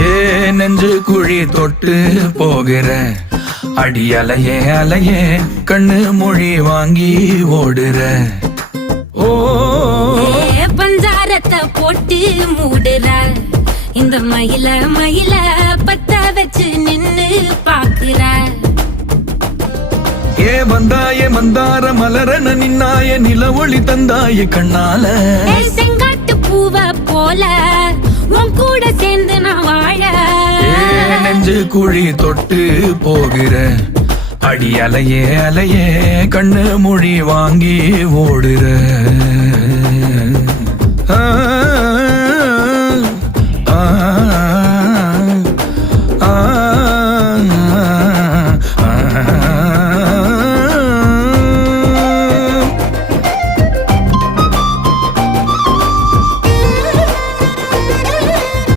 ஏ நெஞ்சு குழி தொட்டு போகிற அடி அலையே அலையே கண்ணு மொழி வாங்கி ஓடுற. ஓ பஞ்சாரத்தை போட்டு மூடுற இந்த மயில மயில பத்த வச்சு நின்னு பாக்குற. ஏ வந்தாய மந்தார மலரன நின்னாய நில ஒளி தந்தாய கண்ணால. செங்காட்டு பூவ போல உன் கூட சேர்ந்து நான் வாழ. நெஞ்சு குழி தொட்டு போகிற அடி அலையே அலையே கண்ணு மொழி வாங்கி ஓடுற.